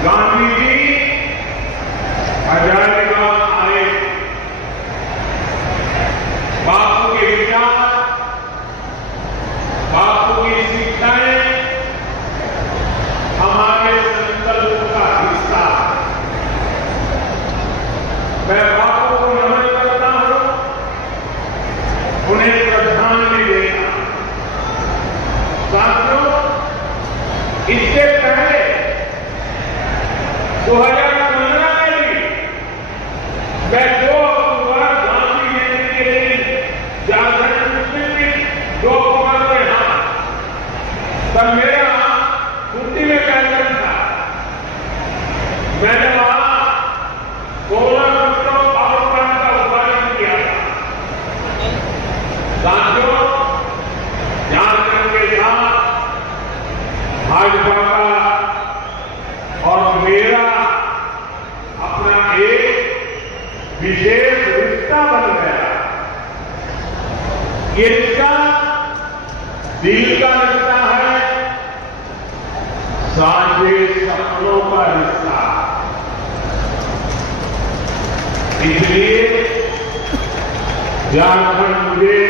गांधी जी आजादी का आए, बापू के विचार, बापू की शिक्षाएं हमारे संकल्प का हिस्सा है। मैं बापू को नमन करता हूं, उन्हें श्रद्धांजलि देता हूं। साथियों, इससे पहले 2015 में भी मैं 2 अक्टूबर गांधी जयंती के दिन जागरण में 2 अक्टूबर में तब मेरा छुट्टी में कार्यक्रम था। मैंने वहां कोरोना पावर प्लांट का उद्घाटन किया था। साथियों, झारखंड के साथ भाजपा का और मेरा अपना एक विशेष रिश्ता बन गया। ये रिश्ता दिल का रिश्ता है, साझे सपनों का रिश्ता। इसलिए झारखंड मुझे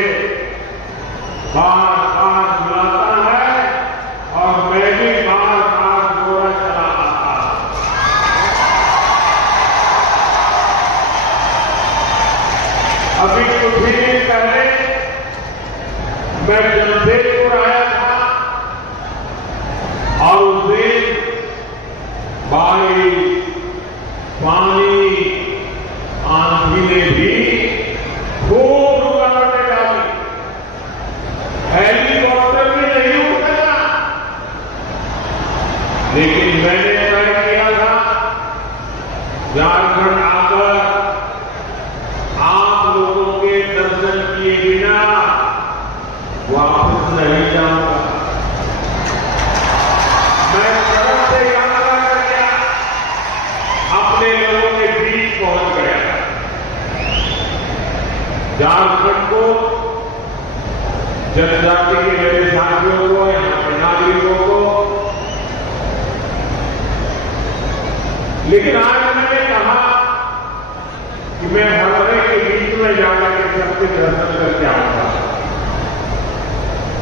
बार बार बुलाता है और मैं भी बार बार जोड़ा चला आता। अभी कुछ ही दिन पहले मैं जमशेदपुर आया था और उस दिन बारिश, पानी, आंधी ने भी खूब रुकावटें डाली। हेलीकॉप्टर भी नहीं उड़ सका, लेकिन मैंने तय किया था झारखंड आकर आप लोगों के दर्शन किए बिना वापस नहीं जाऊंगा। मैं सड़क से यात्रा कर गया, अपने लोगों के बीच पहुंच गया। झारखंड को, जनजाति के मेरे साथियों को, यहां के नागरिकों को, लेकिन आज मैंने कहा कि मैं हमारे के बीच में जाकर के सबके दर्शन करके आऊंगा।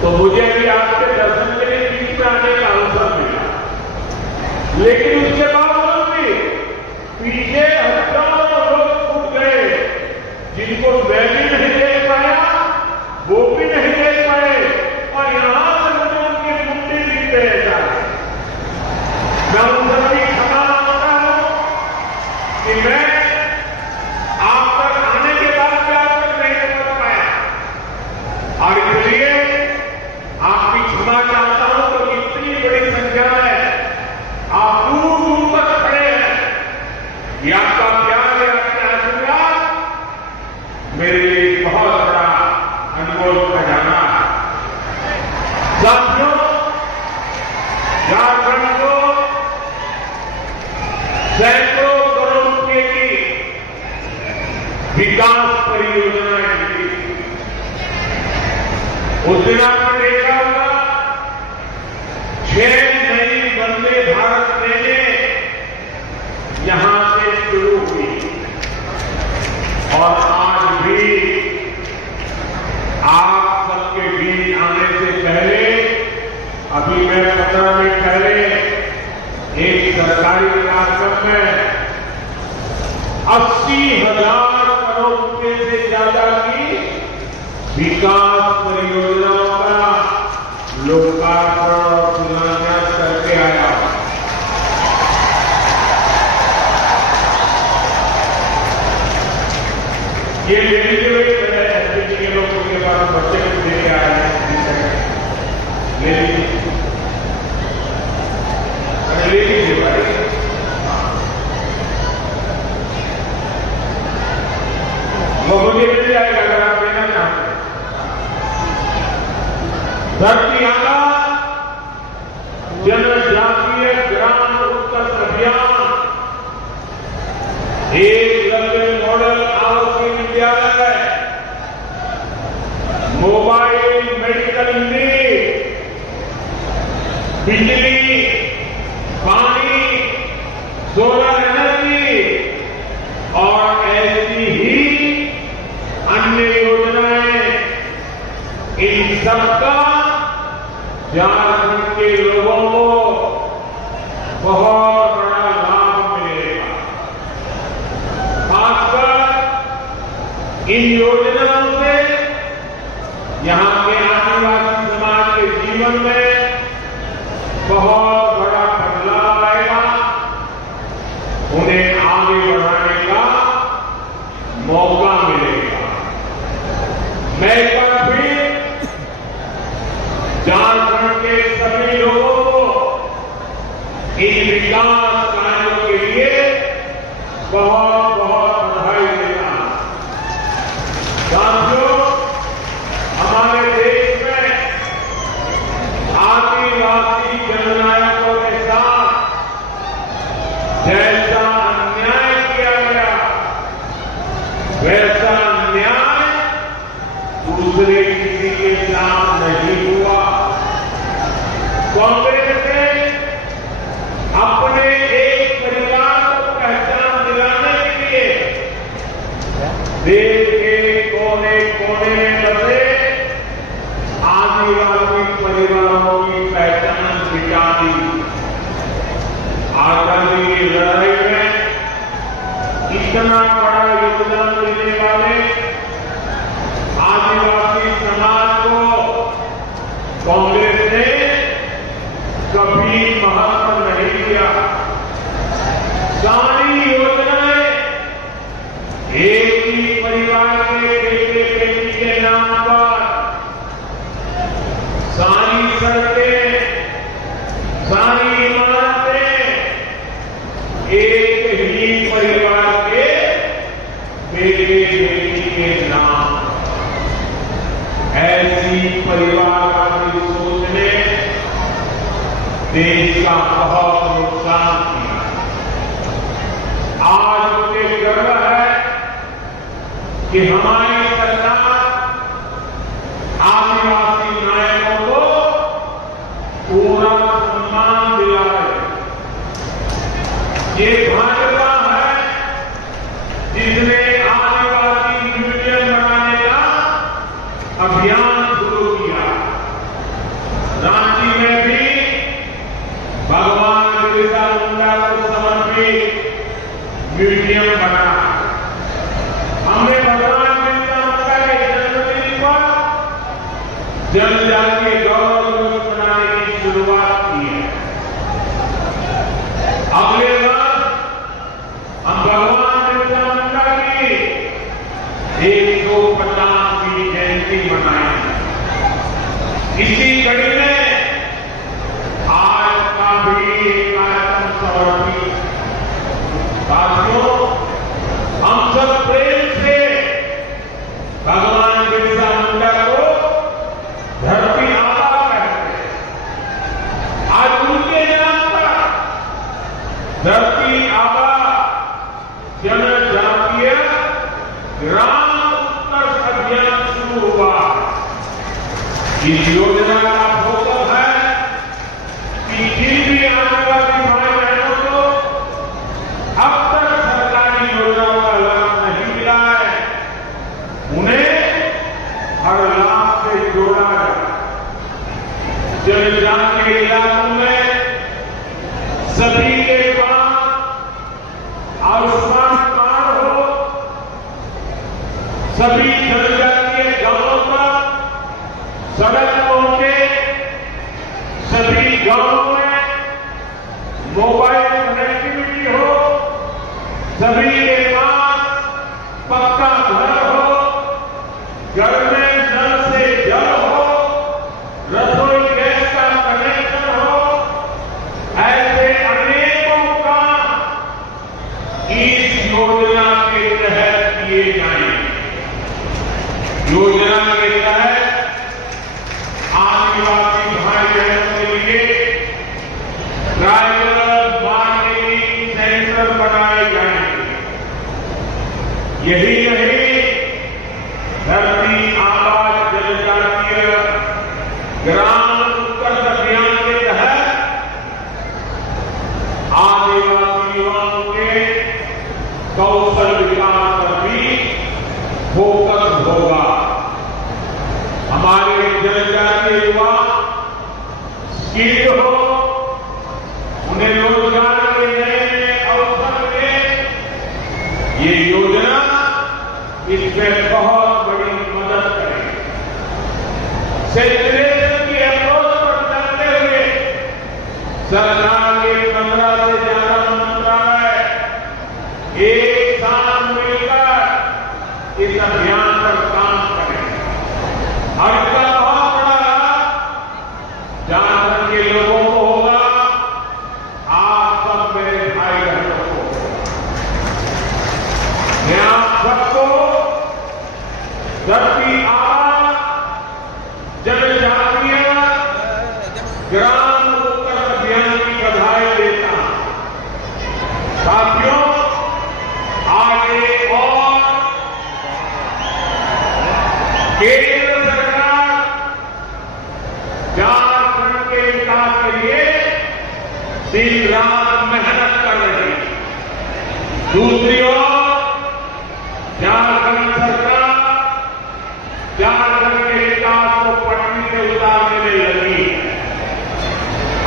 तो मुझे भी आपके दर्शन के लिए बीच में आने का अवसर मिला, लेकिन उसके बावजूद भी पीछे हजारों लोग छूट गए, जिनको मैं भी नहीं देख पाया, वो भी नहीं देख पाए, और यहां से मुझे उनकी मुक्ति दिखते हैं। मैं उन सभी क्षमा मांगता हूं कि मैं आप तक आने के बाद भी आप तक नहीं पहुंच पाया, और इसलिए आपकी क्षमा चाहता हूं। तो इतनी बड़ी संख्या में आप दूर दूर तक खड़े हैं, ये आपका प्यार है, आपके आशीर्वाद मेरे लिए बहुत बड़ा अनमोल खजाना है। साथियों, झारखंड को सैकड़ों करोड़ रुपए की विकास परियोजनाएं मिली। उस दिन आपने देखा होगा 6 नई वंदे भारत ट्रेनें यहां से शुरू हुई, और आज भी आप सबके बीच आने से पहले, अभी मैं 15 मिनट पहले एक सरकारी कार्यक्रम में 80,000 करोड़ रुपए से ज्यादा की विकास परियोजनाओं का लोकार्पण और शिलान्यास करके आया। ये ले लीजिए, एसपीजी के लोगों के पास बच्चे को लेके आए हैं, ले लीजिए, ले लीजिए भाई। वो मुझे मिल जाएगा अगर आप लेना चाहते हैं। धरती आबा जनजातीय ग्राम उत्कर्ष अभियान, एकलव्य मॉडल आवासीय विद्यालय, मोबाइल मेडिकल यूनिट, बिजली, पानी, सोलर एनर्जी और ऐसी ही अन्य योजनाएं, इन सबका झारखंड के लोगों को बहुत बड़ा लाभ मिलेगा। खासकर इन योजनाओं से यहां के आदिवासी समाज के जीवन में बहुत बड़ा बदलाव आएगा, उन्हें आगे बढ़ाने का मौका मिलेगा। मैं एक बार फिर झारखंड के सभी लोगों को इन विकास कार्यों के लिए बहुत बहुत बधाई देता हूं। साथियों, हमारे देश में आदिवासी जननायकों के साथ जैसा अन्याय किया गया, वैसा अन्याय दूसरे किसी के साथ नहीं हुआ। कांग्रेस ने अपने एक परिवार को पहचान दिलाने के लिए देश के कोने कोने में बसे आदिवासी परिवारों की पहचान मिटा दी। आजादी की लड़ाई में इतना बड़ा योगदान देने वाले आदिवासी समाज को कांग्रेस ने कभी महत्व नहीं दिया। सारी योजनाएं एक ही परिवार के बेटे बेटी के नाम पर, सारी सड़कें, सारी इमारतें एक ही परिवार के बेटे बेटी के नाम। ऐसी परिवारवादी सोच ने देश का बहुत नुकसान किया। आज मुझे गर्व है कि हमारी सरकार आदिवासी नायकों को पूरा सम्मान दिला है। ये भाजपा है जिसने आदिवासी म्यूजियम बनाने का अभियान शुरू किया। रांची में भी भगवान बिरसा मुंडा को समर्पित म्यूजियम बना। हमने भगवान बिरसा मुंडा के जन्मदिन पर जनजातीय गौरव दिवस मनाने की शुरुआत की है। अगले वर्ष हम भगवान बिरसा मुंडा की 150वीं जयंती मनाएंगे। इसी कड़ी में आज का भी कार्यक्रम समर्पित। साथियों, हम सब प्रेम से भगवान बिरसा मुंडा को धरती आबा कहते हैं। आज उनके नाम पर धरती आबा जनजातीय ग्राम उत्कर्ष अभियान शुरू हुआ। इस योजना का फोकस है कि जिन भी आदिवासी भाई बहनों को अब तक सरकारी योजनाओं का लाभ नहीं मिला है, उन्हें हर लाभ से जोड़ा जाए। जनजातीय इलाकों में सभी के पास आयुष्मान कार्ड हो, सभी जनजातीय गांवों तक सड़क पहुंचे, सभी गांवों में मोबाइल कनेक्टिविटी हो, सभी के पास पक्का घर हो, घर में नल से जल हो, रसोई गैस का कनेक्शन हो। ऐसे अनेकों काम इस योजना के तहत किए जाएंगे। योजना के तहत आदिवासी भाई बहनों के लिए ट्राइबल मार्केटिंग सेंटर बनाए जाएंगे। यही नहीं, धरती आबा जनजातीय ग्राम उत्कर्ष अभियान के तहत आदिवासी युवाओं के कौशल विकास पर भी फोकस होगा। हमारे जनजातीय युवा स्किल्ड हो, उन्हें रोजगार के नए अवसर मिले, ये योजना इसमें बहुत बड़ी मदद करेगी। सेचुरेशन की अप्रोच पर चलते हुए सरकार के 15 से ज्यादा मंत्रालय एक साथ मिलकर इस अभियान पर काम करें और इसका बहुत बड़ा लाभ झारखंड के लोगों को होगा। आप सब मेरे भाई बहनों को, मैं आप सबको धरती आबा जनजातीय ग्राम उत्तर अभियान की बधाई देता हूं। साथियों, आज एक और केंद्र सरकार झारखंड के विकास के लिए दिन रात मेहनत कर रही है। दूसरी ओर झारखंड सरकार झारखंड के विकास को पटरी से उतारने में लगी है।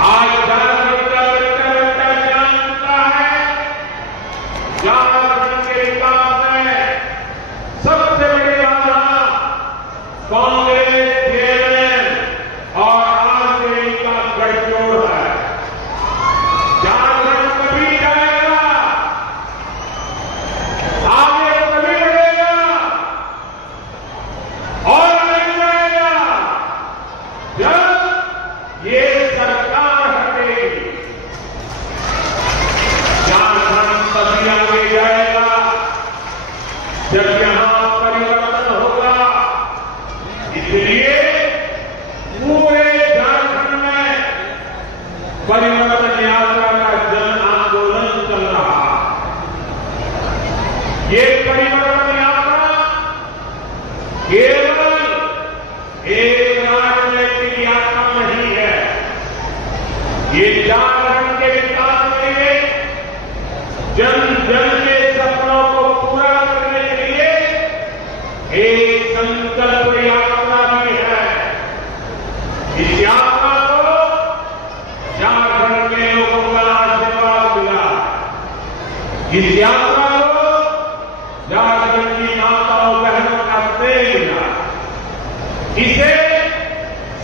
आज झारखंड का बच्चा जानता है झारखंड के विकास में सबसे बड़ी बाधा कांग्रेस, जेएमएम और आरजेडी का गठजोड़ है। झारखंड कभी जाएगा, आगे कभी बढ़ेगा और आगे जाएगा जब ये सरकार हटेगी। झारखंड तभी आगे जाएगा जब यहां परिवर्तन होगा। इसलिए पूरे झारखंड में परिवर्तन यात्रा का जन आंदोलन चल रहा है। ये परिवर्तन यात्रा केवल एक राजनीतिक यात्रा नहीं है, ये झारखंड के विकास के लिए, जन जन के सपनों को पूरा करने के लिए एक संकल्प यात्रा भी है। इस यात्रा को झारखंड के लोगों का आशीर्वाद मिला। इस यात्रा को झारखंड की माताओं बहनों का प्रेम मिला। इसे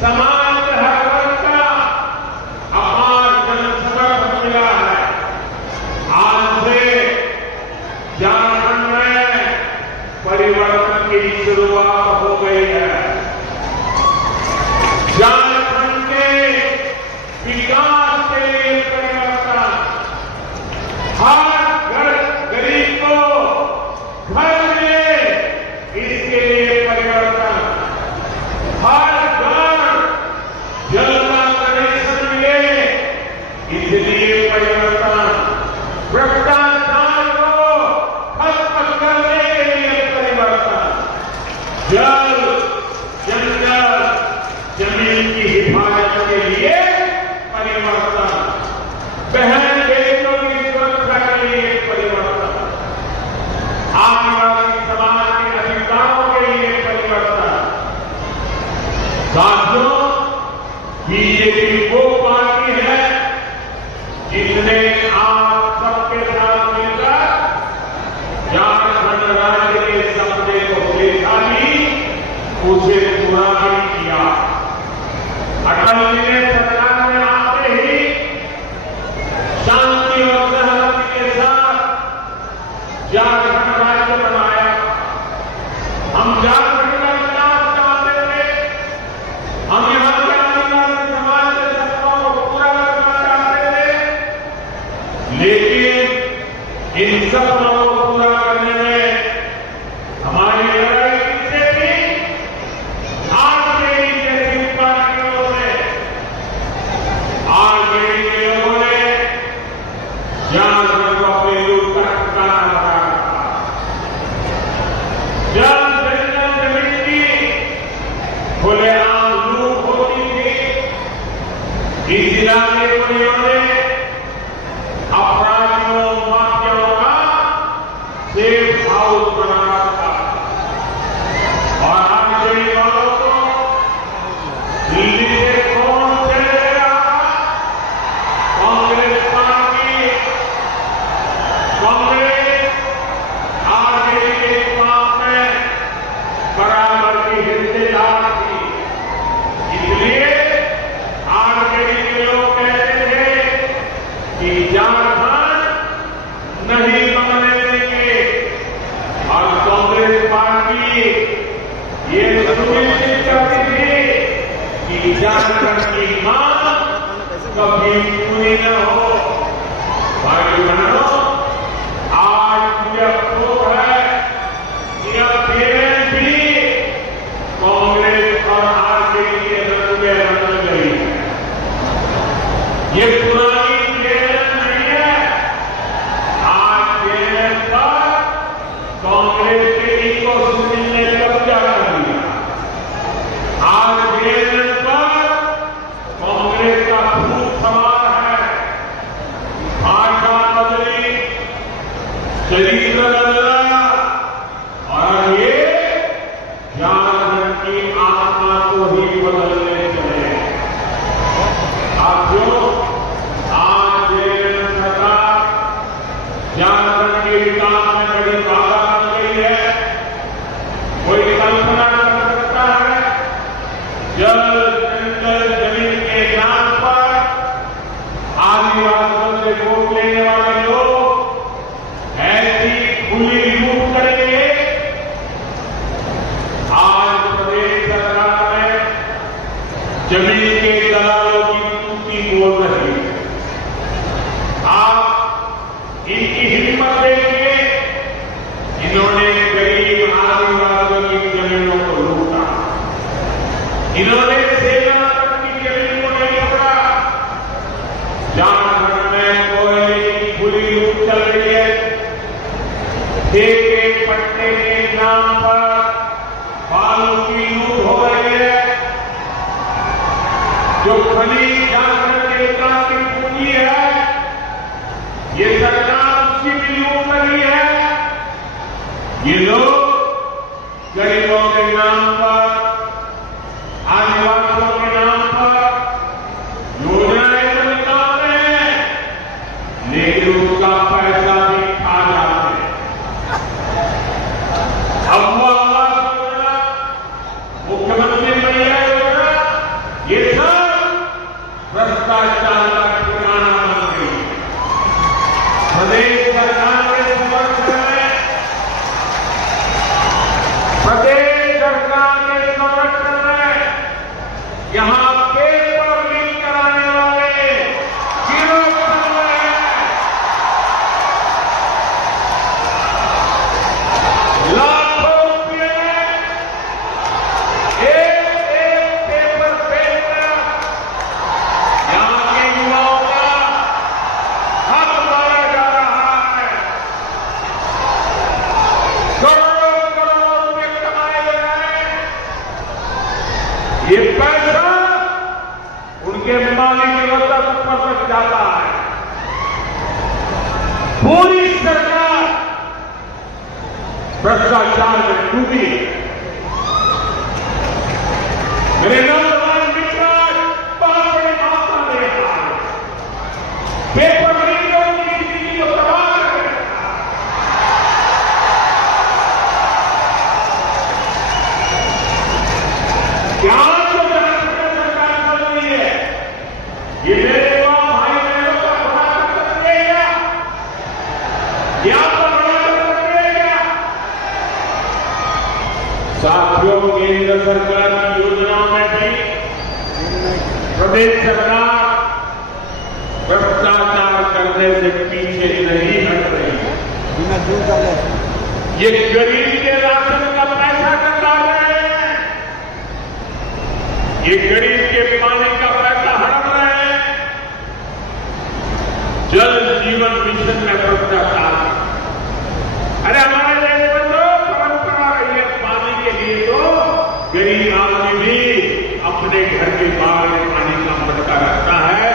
समाज के हर वर्ग का अपार जनसमर्थन मिला है। आज से झारखंड में परिवर्तन की शुरुआत हो गई है। झारखंड के विकास के लिए परिवर्तन, हर गरीब को घर मिले इसके लिए परिवर्तन, हर घर जल का कनेक्शन मिले इसलिए परिवर्तन, भ्रष्टाचार को खत्म करने के लिए परिवर्तन, जल जंगल जमीन की हिफाजत के लिए परिवर्तन, बहन बेटियों की सुरक्षा के लिए परिवर्तन, आदिवासी समाज के अधिकारों के लिए परिवर्तन। साथियों, बीजेपी वो पार्टी है जिसने आप सबके साथ मिलकर झारखंड राज्य के सपने को देखा भी, उसे पूरा भी किया। अटल जी ने सरकार में आते ही शांति और सहमति के साथ झारखंड राज्य बनाया। हम झारखंड का विकास चाहते थे, हम यहां के आदिवासी समाज के सपनों को पूरा करना चाहते थे, लेकिन इन सपनों को पूरा करने में हमारी लड़ाई किससे थी? आरजेडी जैसी पार्टियों से। आरजेडी के लोगों ने झारखंड को अपने लूट का ठिकाना लगाया। जल जंगल जमीन की खुलेआम लूट होती थी। इस इलाके को इन्होंने अपराधियों झारखंड नहीं बनने देंगे और कांग्रेस पार्टी ये सुनिश्चित करती थी कि झारखंड की मांग कभी पूरी न हो। भाई बहनों, आज मुझे अफसोस है कि अब फिर भी कांग्रेस और आरजेडी के रंग में रंग गई है। ये पुरानी जेएलएफ नहीं है। आज जेएलएफ पर कांग्रेस के इकोसिस्टम ने कब्जा कर लिया। आज जेएलएफ पर कांग्रेस का भूत सवार है। भाषा बदली, चरित्र बदला और ये झारखंड की आत्मा को ही बदलने चले। साथियों, आज जेएलएफ सरकार झारखंड के विकास में बड़ी बाधा बन गई है। कोई कल्पना कर सकता है जल जंगल जमीन के नाम पर आदिवासियों से वोट लेने वाले लोग ऐसी खुली लूट करेंगे। आज प्रदेश सरकार में जमीन के दलालों की टूटी बोल रही है। आप इनकी हिम्मत देखिए, इन्होंने गरीब आदिवासियों की जमीनों को लूटा। इन्होंने सेना तक की जमीन को नहीं पकड़ा। झारखंड में कोयले की खुली लूट चल रही है। ठेके पट्टे के नाम पर बालू की लूट हो रही है। जो खनिज झारखंड के विकास की पूंजी है, ये सरकार उसकी भी लूट रही है। ये लोग गरीबों के नाम पर, आदिवासियों के नाम पर योजनाएं तो निकालते हैं, लेकिन उसका पैसा भी खा जाते हैं। आवास योजना, मुख्यमंत्री महिला योजना, ये सब भ्रष्टाचार का ठिकाना बन गई है। प्रदेश सरकार के समर्थन में, प्रदेश सरकार के समर्थन में यहां पेपर लीक कराने वाले गिरोह चल रहे हैं। लाखों रुपये एक पेपर बेचकर यहां के युवाओं का हक मारा जा रहा है। करोड़ों करोड़ों रुपये कमाए जा रहे हैं। ये पैसा उनके मालिक तक ऊपर तक जाता है। पूरी सरकार भ्रष्टाचार में डूबी है। मेरे नौजवान मित्र बहुत बड़ी मात्रा में रहा है। पेपर लीकर की स्थिति को तबाह कर रखा है। क्या जो सरकार चल रही है, ये मेरे युवा भाई बहनों का बड़ा कर सकते हैं क्या? ये आपका बड़ा कर सकते हैं क्या? साथियों, केंद्र सरकार की योजनाओं में भी प्रदेश सरकार भ्रष्टाचार करने से पीछे नहीं हट रही है। ये गरीब के राशन का पैसा कटा रहे हैं। ये गरीब के पानी का पैसा हड़प रहे हैं। जल जीवन मिशन में भ्रष्टाचार। अरे हमारे देश में तो परंपरा रही है, पानी के लिए तो गरीब आदमी भी अपने घर के बाहर में पानी का मटका रखता है,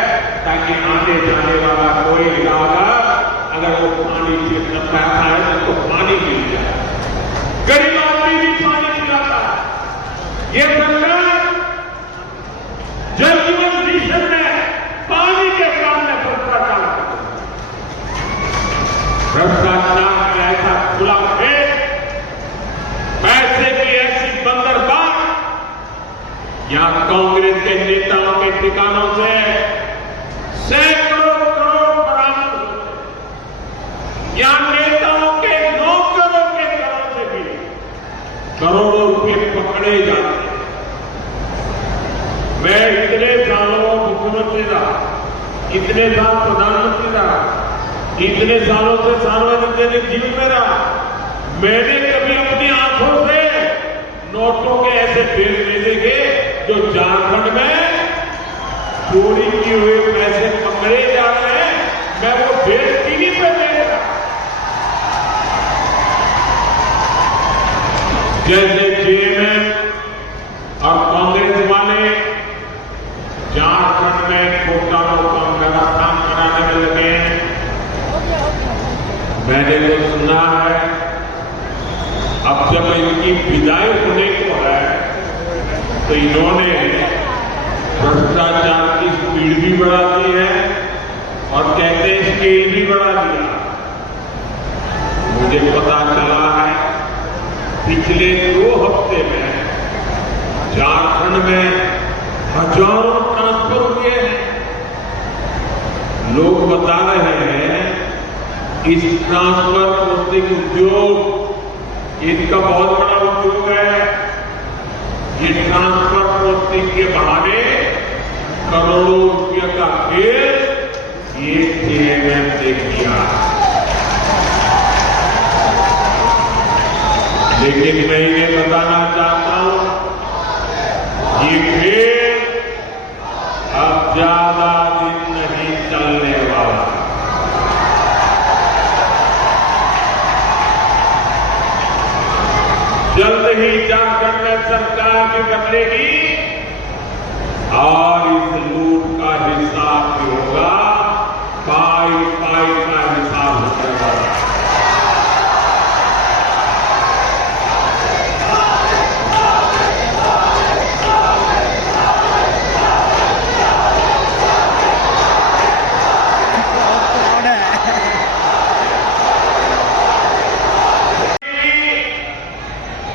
ताकि आने जाने वाला कोई ग्राहक अगर वो पानी पीता है तो पानी मिल जाए। गरीब आदमी भी पानी पिलाता है। ये सरकार जल जीवन मिशन में पानी के सामने भ्रष्टाचार करती है। भ्रष्टाचार का ऐसा खुला खेत, पैसे की ऐसी बंदरबांट, यहां कांग्रेस के नेताओं के ठिकानों से सैकड़ों करोड़ बरामद इतने साल प्रधानमंत्री रहा, इतने सालों से सार्वजनिक जीवन में रहा, मैंने कभी अपनी आंखों से नोटों के ऐसे ढेर नहीं देखे जो झारखंड में चोरी किए हुए पैसे पकड़े जा रहे हैं। मैं वो ढेर टीवी पे देख रहा। जैसे जेएमएम और कांग्रेस वाले झारखंड में घोटालों का व्यवस्था कराने में लगे हैं। मैंने तो सुना है अब जब इनकी विदाई होने को है तो इन्होंने भ्रष्टाचार की स्पीड भी बढ़ा दी है और कहते हैं स्केल भी बढ़ा दिया। मुझे पता चला है पिछले 2 हफ्ते में झारखंड में हजारों ट्रांसफर हुए हैं। लोग बता रहे हैं इस ट्रांसफर प्रोसेसिंग उद्योग इनका बहुत बड़ा उद्योग है। ये ट्रांसफर प्रोसेसिंग के बहाने करोड़ों रुपये का खेल ये जेएमएम ने किया। लेकिन मैं इन्हें बताना चाहता हूं ये खेल अब ज्यादा दिन नहीं चलने वाला। जल्द ही झारखंड में सरकार भी बदलेगी और इस लूट का हिसाब भी होगा। पाई पाई का हिसाब होगा।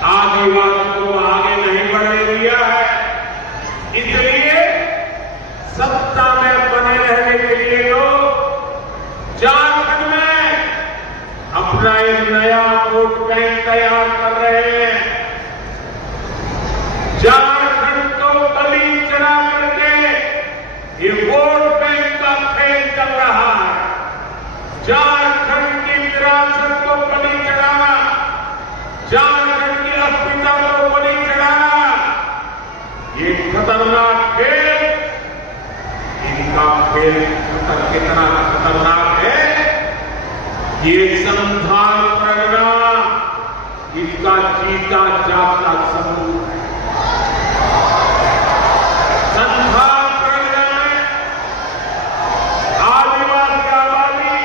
आदिवासियों को आगे नहीं बढ़ने दिया है, इसलिए सत्ता में बने रहने के लिए लोग झारखंड में अपना एक नया वोट बैंक तैयार कर रहे हैं। झारखंड को बलि चढ़ा करके ये वोट बैंक का खेल चल रहा है। झारखंड की विरासत को बलि चढ़ाना, झारखंड की अस्मिता को बलि चढ़ाना, ये खतरनाक खेल, इनका खेल कितना खतरनाक है ये संथाल परगना इसका जीता जागता सबूत है। संथाल परगना में आदिवासी आबादी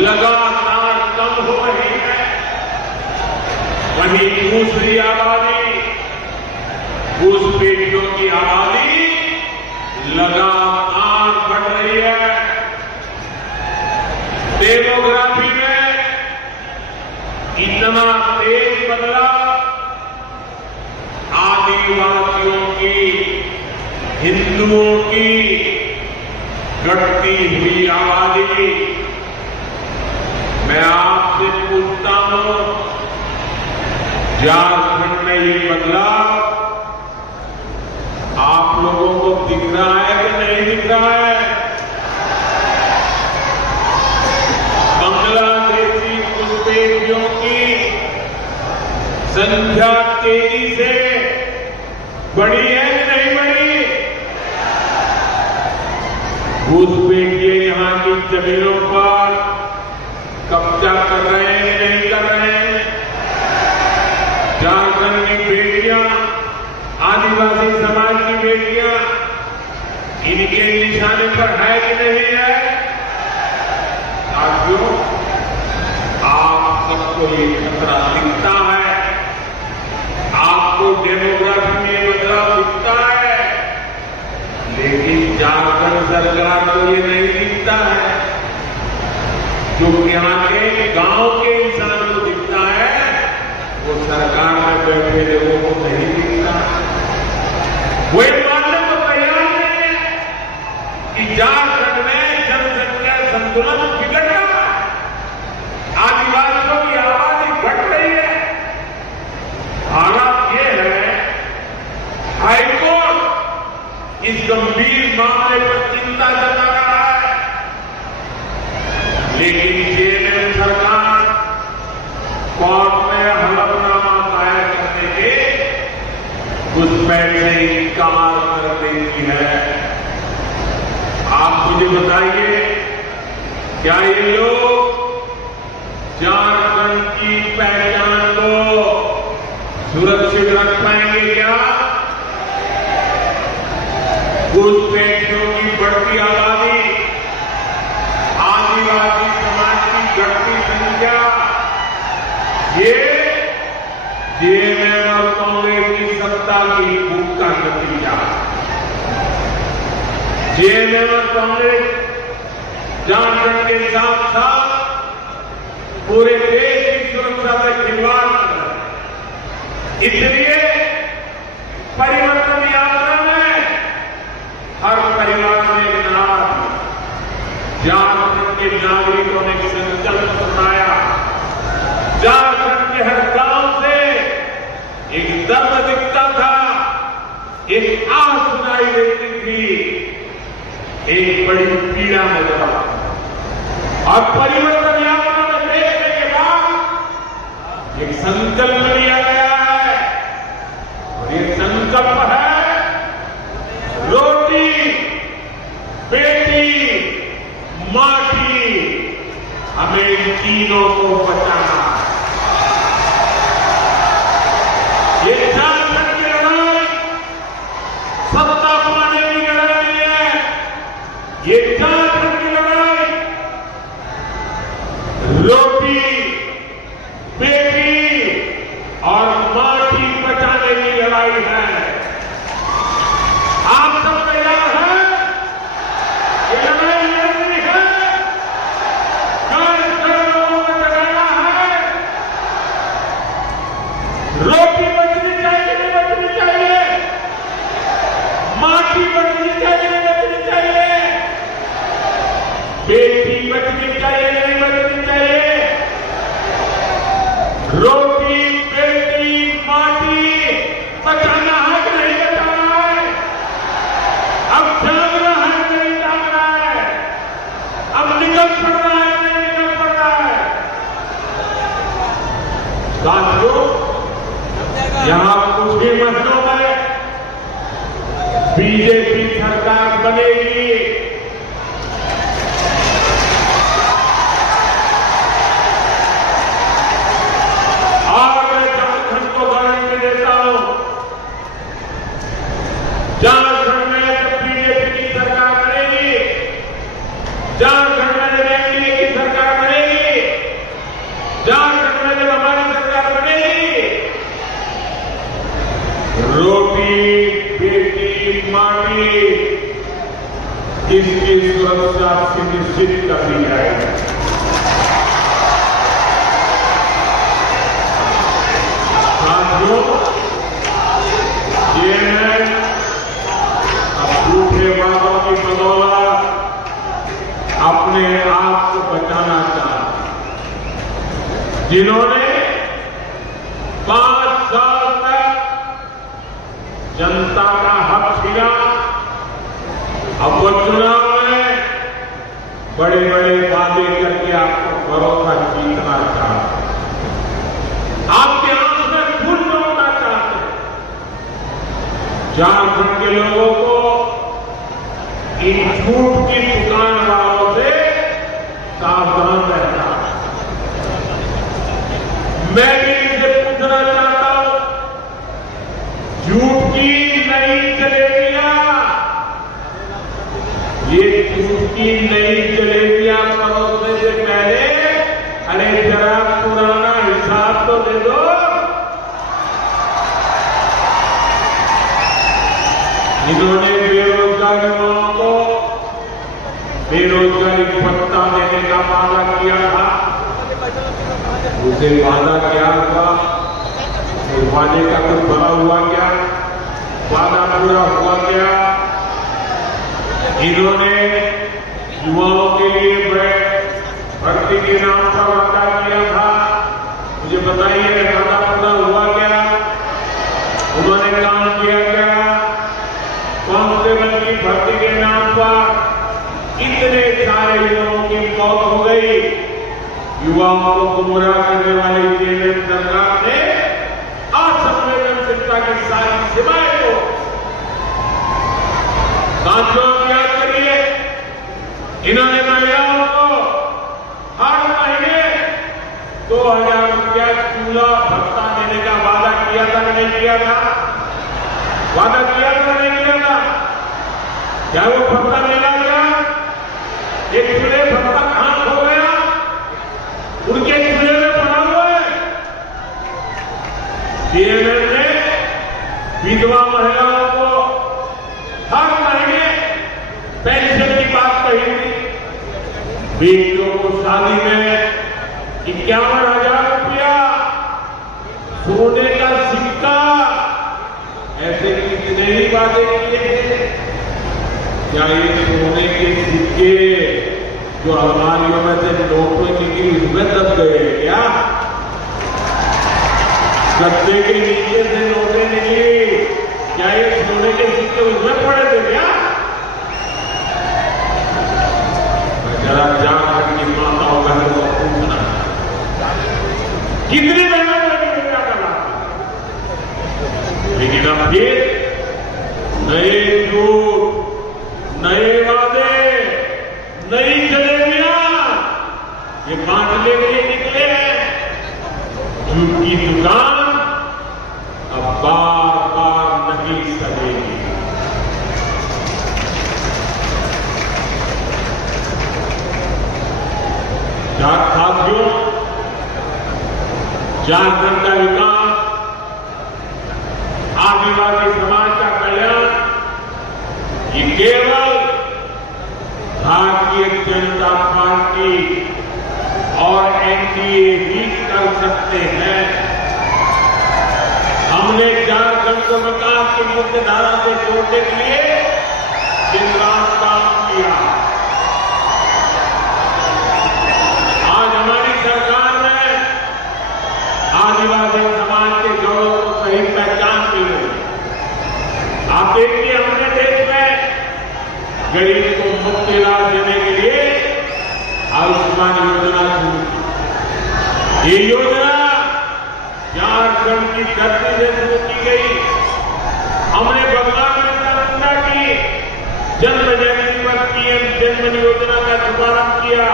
लगातार कम हो रही है, वहीं दूसरी आबादी घुसपैठियों की आबादी लगातार बढ़ रही है। डेमोग्राफी में इतना तेज बदलाव आदिवासियों की, हिंदुओं की घटती हुई आबादी। मैं आपसे पूछता हूं झारखंड में ये बदलाव आप लोगों को दिख रहा है कि नहीं दिख रहा है? बांग्लादेशी घुसपैठियों की संख्या तेजी से बढ़ी है कि नहीं बढ़ी? घुसपैठिए यहां की जमीनों पर कब्जा कर रहे हैं कि नहीं कर रहे हैं? झारखंड की बेटियां, आदिवासी समाज की बेटियां इनके निशाने पर है कि नहीं है? साथियों, आप सबको ये खतरा दिखता है, आपको डेमोग्राफी में बदलाव दिखता है, लेकिन झारखंड सरकार को ये नहीं दिखता है। जो यहाँ के गांव के इंसान को दिखता है वो सरकार में बैठे लोगों को नहीं दिखता। वो एक मानने को तैयार नहीं है कि झारखंड में जनसंख्या संतुलन बिगड़ रहा है, आदिवासियों की आबादी घट रही है। हालात ये है, हाईकोर्ट इस गंभीर मामले पर चिंता जता रहा लेकिन जेएमएम सरकार कोर्ट में हलफनामा दायर करने के घुसपैठ से इनकार कर देती है। आप मुझे बताइए, क्या ये लोग झारखंड की पहचान को सुरक्षित रख पाएंगे? क्या घुसपैठियों की बढ़ती आबादी, आदिवासी समाज की घटती संख्या, ये जेएमएम और कांग्रेस की सत्ता की भूख का नतीजा। जेएमएम और कांग्रेस झारखंड के साथ साथ पूरे देश की सुरक्षा से खिलवाड़ कर रहे हैं। इसलिए परिवर्तन यात्रा में हर परिवार में एक नारा, झारखंड के नागरिकों ने संकल्प बनाया। झारखंड के हर गांव से एक दर्द दिखता था, एक आस सुनाई देती थी, एक बड़ी पीड़ा नजर आती। और परिवर्तन यात्रा में देखने के बाद एक संकल्प लिया गया है, और ये संकल्प है रोटी, बेटी, माटी, हमें इन तीनों को बचाना। ये झारखंड की लड़ाई सत्ता पाने की लड़ाई है। ये झारखंड की लड़ाई रोटी, बेटी और माटी बचाने की लड़ाई है। आप सब तैयार हैं? ये लड़ाई लड़नी है, लोगों को जगाना है। रोटी बचनी चाहिए, नहीं बचनी चाहिए? माटी बचनी चाहिए, नहीं बचनी चाहिए? बेटी बचनी चाहिए, नहीं बचनी चाहिए? रोटी, बेटी, माटी बचाना है कि नहीं बचाना है? अब जागना है कि नहीं जागना है? अब निकल पड़ना है कि नहीं निकल पड़ना है? साथियों, यहां कुछ ही महीनों में बीजेपी सरकार बनेगी। और मैं झारखंड को गारंटी देता हूं, झारखंड में जब बीजेपी की सरकार बनेगी, झारखंड में जब एनडीए की सरकार बनेगी, झारखंड में जब हमारी सरकार बनेगी, रोटी, बेटी, माटी, इसकी सुरक्षा सुनिश्चित कर दी जाएगी। ये अब झूठे वादों की बदौलत अपने आप को बचाना चाहते, जिन्होंने 5 साल तक जनता का हक छीना, अब वो चुनाव में बड़े बड़े वादे करके आपको भरोसा जीतना चाहते, आपके आंख में फूल तोड़ना चाहते। झारखंड के लोगों को इन झूठ की दुकान वालों से सावधान रहना। मैं भी इनसे पूछना चाहता हूं, झूठ की नई जलेबियां, ये झूठ की नई जलेबियां परोसने से पहले अरे जरा पुराना हिसाब तो दे दो। इन्होंने बेरोजगार युवाओं को बेरोजगारी भत्ता देने का वादा किया था, उसे वादा क्या हुआ? उस वादे का कुछ भला हुआ क्या? वादा पूरा हुआ क्या? इन्होंने युवाओं के लिए भर्ती के नाम पर वादा किया था, मुझे बताइए वादा पूरा हुआ क्या? उन्होंने काम किया क्या? कांस्टेबल की भर्ती के नाम पर इतने सारे युवाओं की मौत हो गई, गई। युवाओं को गुमराह करने वाली जेएमएम सरकार ने असंवेदनशीलता की सारी सीमाएं को साथियों याद करिए, इन्होंने महिलाओं को हर महीने 2000 रुपया चूल्हा भत्ता देने का वादा किया था कि नहीं किया था? वादा किया था नहीं किया था? क्या वो भत्ता मिला क्या? एक चूल्हे भत्ता कहां खो गया? उनके चूल्हे में पड़ा हुआ है। जेएमएम ने विधवा महिलाओं को हर महीने पेंशन की बात कही थी। बेटियों को शादी में 51,000 रुपया सोने का सिक्का, ऐसे कितने ही वादे किए थे। क्या ये सोने के सिक्के जो अलमारियों में से नोटों की उसमें दब गए क्या? गद्दे के नीचे से नोटें निकली, क्या ये सोने के सिक्के उसमें पड़े थे क्या? जरा जाकर की माताओं बहनों को पूछना, कितनी मेहनत लगी बेटा करना, लेकिन अब फिर नए झूठ, नए वादे, नई जलेबियां ये बांटने के लिए निकले हैं। झूठ की दुकान अब बार बार नहीं सजेगी। साथियों, झारखंड का विकास, आदिवासी समाज का कल्याण, ये केवल भारतीय जनता पार्टी और एनडीए ही कर सकते हैं। हमने झारखंड को विकास की मुख्य धारा से जोड़ने के लिए दिन रात काम किया। आज हमारी सरकार ने आदिवासी समाज के गौरव को सही पहचान दी है। आप देखिए, हमने देश में गरीब को मुफ्त इलाज देने के लिए आयुष्मान योजना शुरू की। ये योजना झारखंड की धरती से शुरू की गई। हमने भगवान बिरसा मुंडा की जन्म जयंती पर पीएम जनधन योजना का शुभारंभ किया,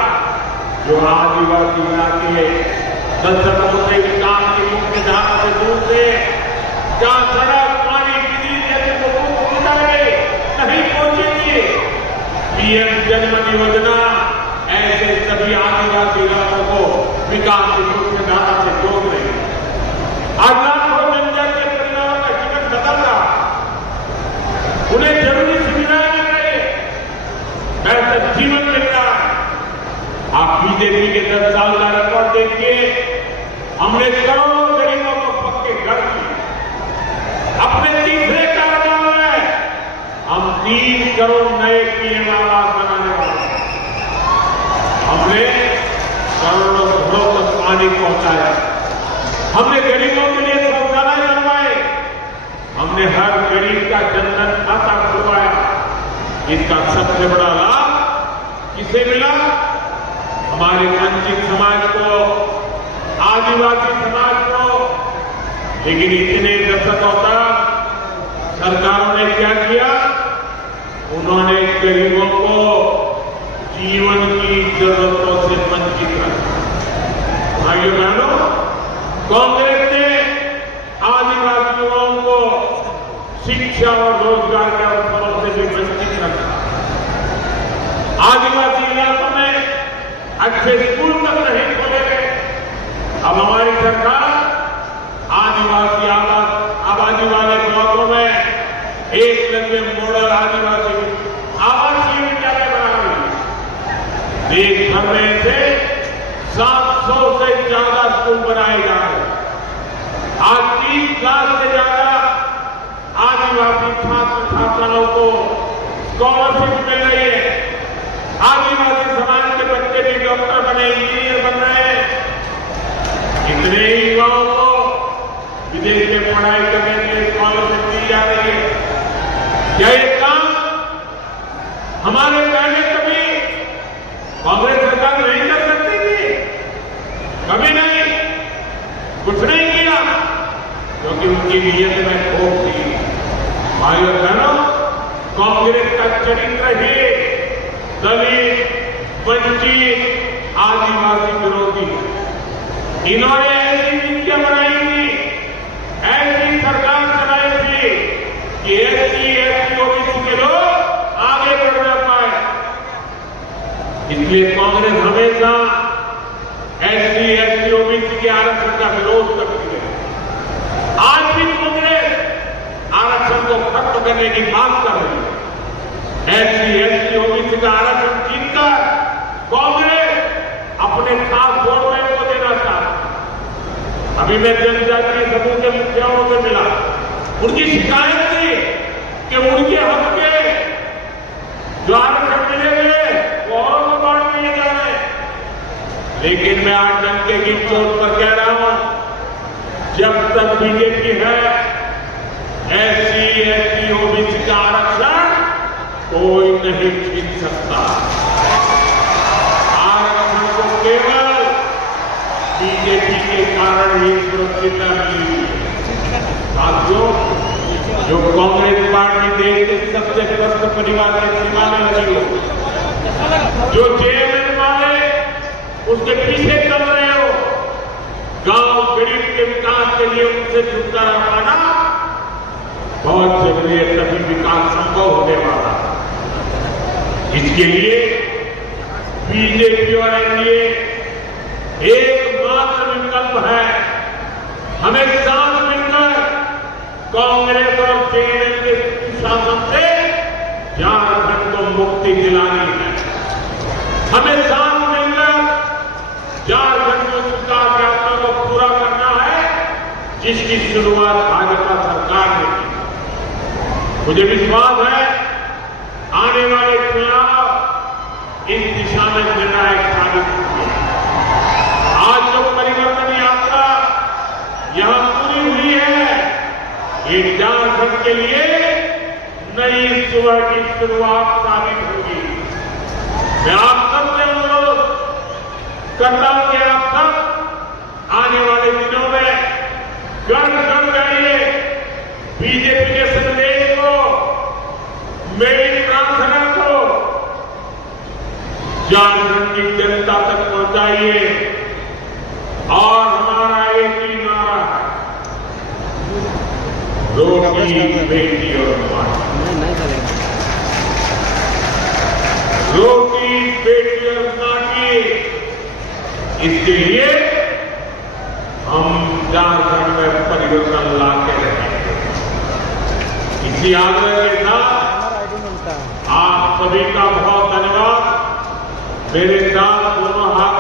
जो आदिवासी इलाके दशकों से विकास की मुख्य धारा से दूर थे, जहां सड़क, पानी, बिजली जैसे मूलभूत सुविधाएं नहीं पहुंचेंगी। पीएम जनधन योजना ऐसे सभी आदिवासी इलाकों को विकास की मुख्य धारा से जोड़ रही है। आज लाखों जनजातीय परिवारों का जीवन बदल रहा, उन्हें जरूरी सुविधाएं मिल रही है, बेहतर जीवन मिल रहा है। आप बीजेपी के 10 साल का रिकॉर्ड देखिए, हमने करोड़ों गरीबों को पक्के घर दिए। अपने तीसरे कार्यकाल में हम 3 करोड़ नए पीएम आवास बनाने वाले हैं। हमने करोड़ों घरों तक पानी पहुंचाया। हमने गरीबों के लिए शौचालय बनवाए। हमने हर गरीब का जनधन खाता खुलवाया। इसका सबसे बड़ा लाभ किसे मिला? हमारे वंचित समाज को, आदिवासी समाज को। लेकिन इतने दशकों तक सरकारों ने क्या किया? उन्होंने गरीबों को जीवन की जरूरतों से वंचित रखा। भाइयों बहनों, कांग्रेस ने आदिवासी युवाओं को शिक्षा और रोजगार के अवसरों से भी वंचित रखा। आदिवासी इलाकों में अच्छे स्कूल तक नहीं खोले गए। अब हमारी सरकार आदिवासी आबादी वाले ब्लॉकों में एकलव्य मॉडल आदिवासी आवासीय विद्यालय बना रही है। देश भर में से 700 से ज्यादा स्कूल बनाए जा रहे हैं। आज 30 लाख से ज्यादा आदिवासी छात्र छात्राओं को स्कॉलरशिप मिल रही है। आदिवासी समाज के बच्चे भी डॉक्टर बने, इंजीनियर बन रहे हैं। इतने ही युवाओं को विदेश में पढ़ाई करने के लिए स्कॉलरशिप दी जा रही है। क्या ये काम हमारे पहले कभी कांग्रेस सरकार नहीं कर सकती? उनकी नीयत में खोट थी। भाइयों बहनों, कांग्रेस का चरित्र ही दलित, वंचित, आदिवासी विरोधी है। इन्होंने ऐसी नीतियां बनाई थी, ऐसी सरकार चलाई थी कि एससी, एसटी, ओबीसी के लोग आगे बढ़ ना पाए। इसलिए कांग्रेस हमेशा एससी, एसटी, ओबीसी के आरक्षण का विरोध करती है। आज भी कांग्रेस आरक्षण को खत्म करने की मांग कर रही है। एससी, एसटी, ओबीसी का आरक्षण छीनकर कांग्रेस अपने खास वोट बैंक को देना चाहती है। अभी मैं जनजातीय समूह के मुखियाओं से मिला, उनकी शिकायत थी कि उनके हक के जो आरक्षण मिले हुए वो और को बांट दिए जा रहे हैं। लेकिन मैं आज डंके की चोट पर कह रहा हूं, जब तक बीजेपी है एससी, एसटी, ओबीसी का आरक्षण कोई नहीं छीन सकता। आरक्षण को केवल बीजेपी के कारण ही सुरक्षित मिली है। साथियों, जो कांग्रेस पार्टी देश के सबसे ग्रस्त परिवार के सीमा में लगी हो, जो जेएमएम वाले उसके पीछे चल रहे हो, गांव गरीब के विकास के लिए उनसे छुटकारा पाना बहुत जरूरी है, तभी विकास संभव होने वाला। इसके लिए बीजेपी और एनडीए एकमात्र विकल्प है, हमें साथ मिलकर कांग्रेस और जेएमएम के शासन से झारखंड को मुक्ति दिलानी है। हमें साथ मिलकर झारखंड में विकास यात्रा को पूरा करना है, जिसकी शुरुआत भाजपा सरकार ने की। मुझे विश्वास है आने वाले चुनाव इस दिशा में निर्णायक साबित होंगे। आज जो परिवर्तन यात्रा यहां पूरी हुई है, ये झारखंड के लिए नई सुबह की शुरुआत साबित होगी। मैं आप सबसे अनुरोध करता हूं कि आप सब आने वाले दिनों में घर घर जाइए, बीजेपी के संदेश को, मेरी प्रार्थना को झारखंड की जनता तक पहुंचाइए। और हमारा एक ही नारा है, रोटी, बेटी और माटी। रोटी, बेटी और माटी, इसके लिए हम झारखंड में परिवर्तन लाते रहेंगे। इसी आग्रह के साथ आप सभी का बहुत धन्यवाद। मेरे साथ दोनों हाथ